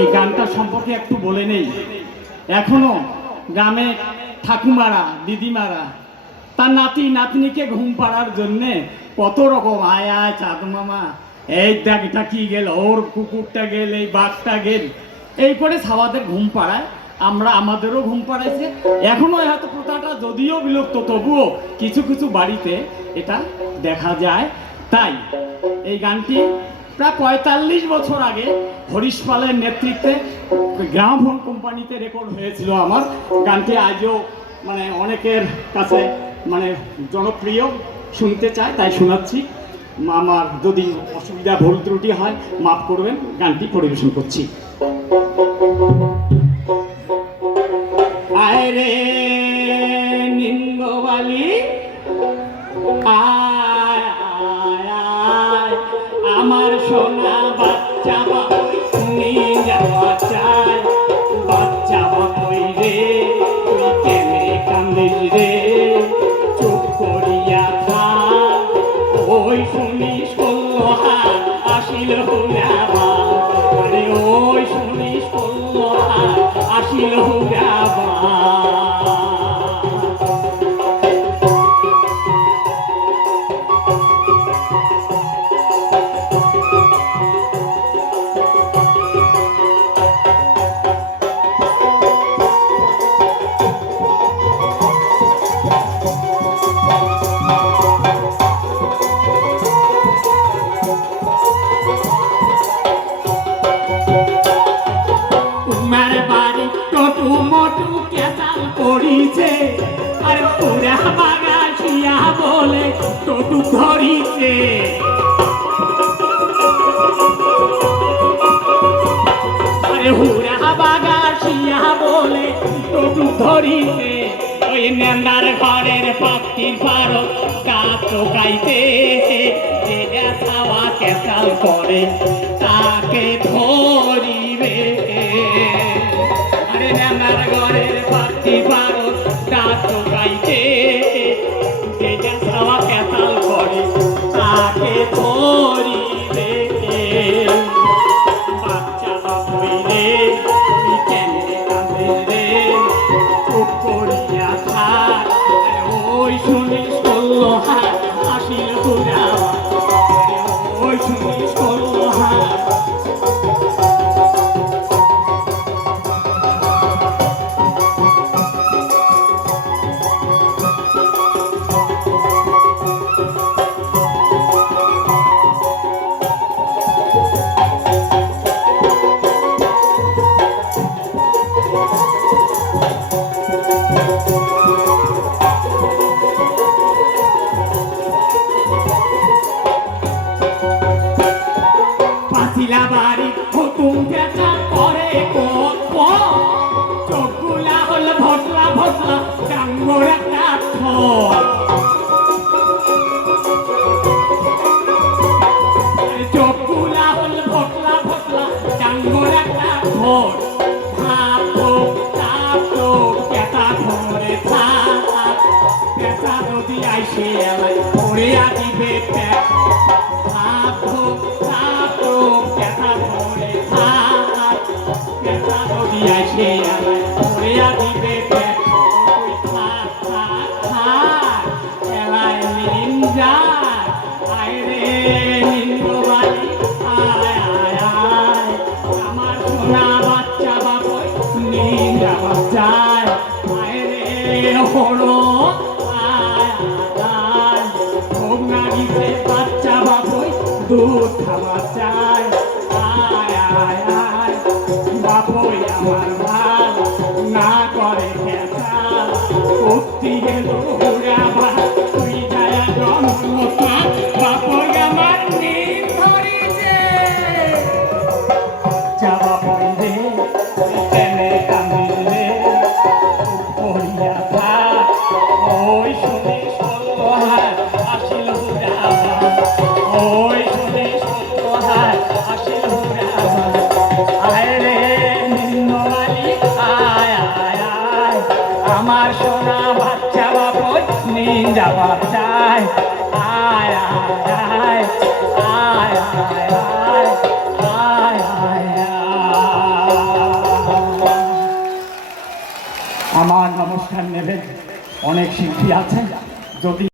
এই গানটা সম্পর্কে একটু বলে নেই। এখনো গ্রামে ঠাকুমারা দিদিমারা তার নাতি নাতনিকে ঘুম পাড়ার জন্যে কত রকম আয় আয় চাঁদ মামা, এই দেখটা কি গেল, ওর কুকুরটা গেল, এই বাঘটা গেল, এই করে সবাদের ঘুম পাড়ায়। আমরা আমাদেরও ঘুম পাড়াইছে। এখনো হয়তো প্রথাটা যদিও বিলুপ্ত, তবুও কিছু কিছু বাড়িতে এটা দেখা যায়। তাই এই গানটি প্রায় ৪৫ বছর আগে হরিশ পালের নেতৃত্বে গ্রামোফোন কোম্পানিতে রেকর্ড হয়েছিল আমার। গানটি আজও মানে অনেকের কাছে মানে জনপ্রিয়, শুনতে চায়, তাই শোনাচ্ছি। আমার যদি অসুবিধা ভুল ত্রুটি হয় মাফ করবেন, গানটি পরিবেশন করছি। আয় রে নিম্নবালি আয় আয় আয়, আমার সোনা বাচ্চা বাবুই নিয়ে যাওয়া চায়। বাচ্চা বাবুই রে তুই কেনে কান্দিস রে, চুপ করিয়া থাক, ওই শুনিস করলো হাত আসিল হুরাবা, আরে ওই শুনিস করলো হাত আসিল হুরাবা। করিছে আর পুরা বাগাছিয়া বলে টটু ধরিছে, আরে হুরা বাগাছিয়া বলে টটু ধরিছে। ওই নেন্দার ঘরের পাখির পারো গাছ গাইতে, যে ছাওয়া কেসাল করে তাকে ধরিবে। আরে নেন্দার ঘরের পাখি পারো গাছ গাইতে, যে ছাওয়া কেসাল করে তাকে ধরিবে। বাচ্চা বাবুই রে তুই কেমনে কাঁদিস রে, চুপ করিয়া থাক, ওই শুনিস করলো হাত আসিল হুরাবা, ওই শুনিস করলো হাত। পাঁচিলা বাড়ি হুতুম পেঁচা করে চোখগুলা হল ভসলা ভসলা ডাঙ্গর একটা চোখগুলা হল ভসলা ভসলা ডাঙ্গর একটা ঘর। পেঁচা ঘরে থাক, পেঁচা যদি আইসে এলাই পড়িয়া দিবে পেট। পেঁচা ঘরে থাক, পেঁচা যদি আইসে এলাই পড়িয়া দিবে পেট। তুই থাক থাক থাক এলাই নিন যায়, আয় রে নিন্দবালি আয় আয় আয়, আমার সোনা বাচ্চা আমার নমস্কার নেবেন। অনেক শিল্পী আছেন, যদি